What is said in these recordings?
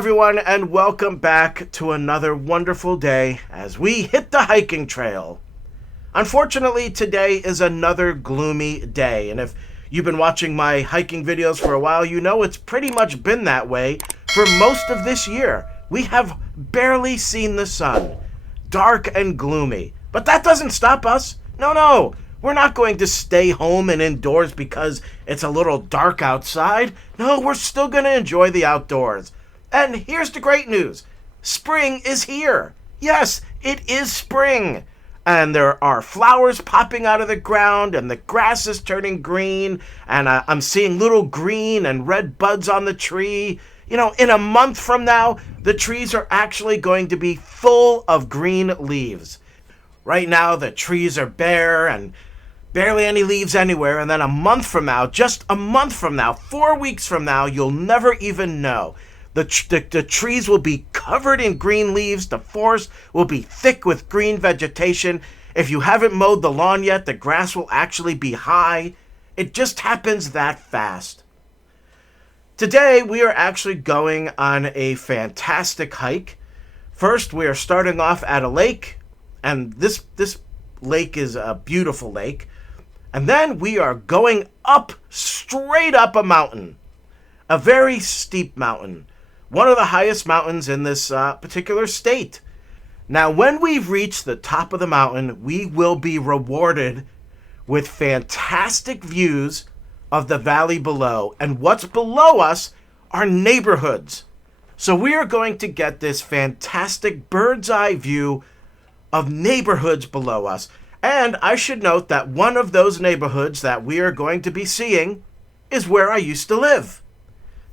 everyone, and welcome back to another wonderful day as we hit the hiking trail. Unfortunately, today is another gloomy day, and if you've been watching my hiking videos for a while, you know it's pretty much been that way for most of this year. We have barely seen the sun. Dark and gloomy. But that doesn't stop us. No. We're not going to stay home and indoors because it's a little dark outside. No, we're still going to enjoy the outdoors. And here's the great news. Spring is here. Yes, it is spring. And there are flowers popping out of the ground, and the grass is turning green, and I'm seeing little green and red buds on the tree. You know, in a month from now, the trees are actually going to be full of green leaves. Right now, the trees are bare and barely any leaves anywhere, and then a month from now, just a month from now, 4 weeks from now, you'll never even know. The trees will be covered in green leaves. The forest will be thick with green vegetation. If you haven't mowed the lawn yet, the grass will actually be high. It just happens that fast. Today, we are actually going on a fantastic hike. First, we are starting off at a lake, and this lake is a beautiful lake. And then we are going up, straight up a mountain, a very steep mountain, one of the highest mountains in this particular state. Now, when we've reached the top of the mountain, we will be rewarded with fantastic views of the valley below. And what's below us are neighborhoods. So we are going to get this fantastic bird's eye view of neighborhoods below us. And I should note that one of those neighborhoods that we are going to be seeing is where I used to live.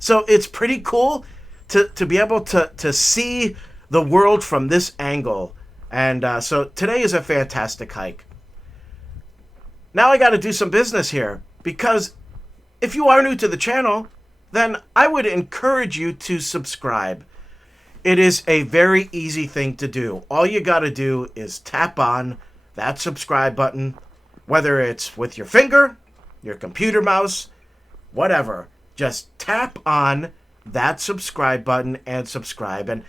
So it's pretty cool to be able to see the world from this angle. And so today is a fantastic hike. Now I got to do some business here, because if you are new to the channel, then I would encourage you to subscribe. It is a very easy thing to do. All you got to do is tap on that subscribe button, whether it's with your finger, your computer mouse, whatever. Just tap on that subscribe button and subscribe. And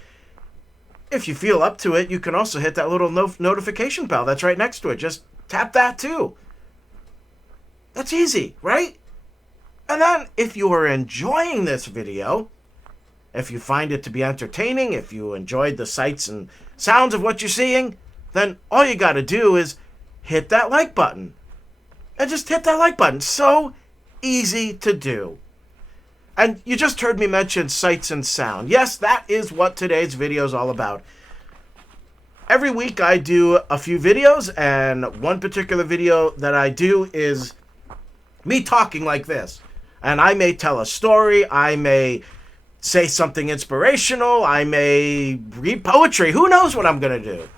if you feel up to it, you can also hit that little notification bell that's right next to it. Just tap that too. That's easy, right? And then if you are enjoying this video, if you find it to be entertaining, if you enjoyed the sights and sounds of what you're seeing, then all you got to do is hit that like button. And just hit that like button. So easy to do. And you just heard me mention sights and sound. Yes, that is what today's video is all about. Every week I do a few videos, and one particular video that I do is me talking like this. And I may tell a story, I may say something inspirational, I may read poetry, who knows what I'm going to do.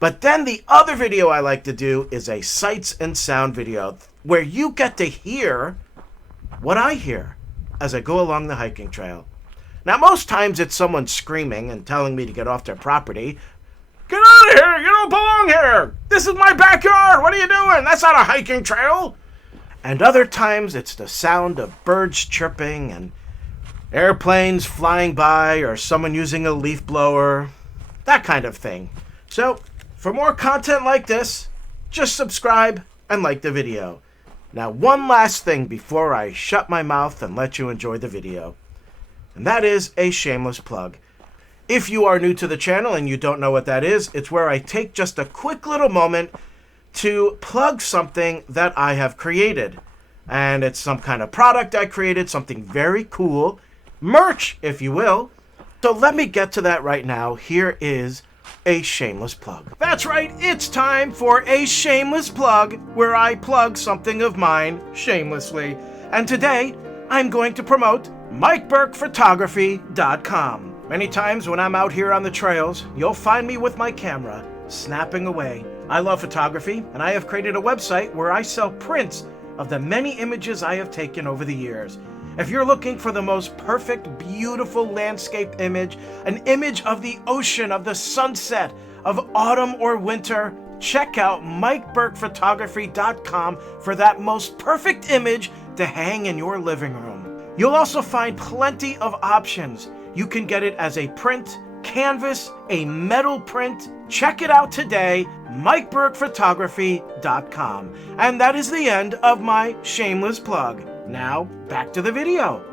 But then the other video I like to do is a sights and sound video, where you get to hear what I hear as I go along the hiking trail. Now, most times it's someone screaming and telling me to get off their property. Get out of here! You don't belong here! This is my backyard! What are you doing? That's not a hiking trail! And other times it's the sound of birds chirping and airplanes flying by, or someone using a leaf blower, that kind of thing. So, for more content like this, just subscribe and like the video. Now, one last thing before I shut my mouth and let you enjoy the video. And that is a shameless plug. If you are new to the channel and you don't know what that is, it's where I take just a quick little moment to plug something that I have created. And it's some kind of product I created, something very cool. Merch, if you will. So let me get to that right now. Here is a shameless plug. That's right, it's time for a shameless plug, where I plug something of mine shamelessly. And today, I'm going to promote MikeBurkePhotography.com. Many times when I'm out here on the trails, you'll find me with my camera, snapping away. I love photography, and I have created a website where I sell prints of the many images I have taken over the years. If you're looking for the most perfect, beautiful landscape image, an image of the ocean, of the sunset, of autumn or winter, check out MikeBurkePhotography.com for that most perfect image to hang in your living room. You'll also find plenty of options. You can get it as a print, canvas, a metal print. Check it out today, MikeBurkePhotography.com. And that is the end of my shameless plug. Now, back to the video.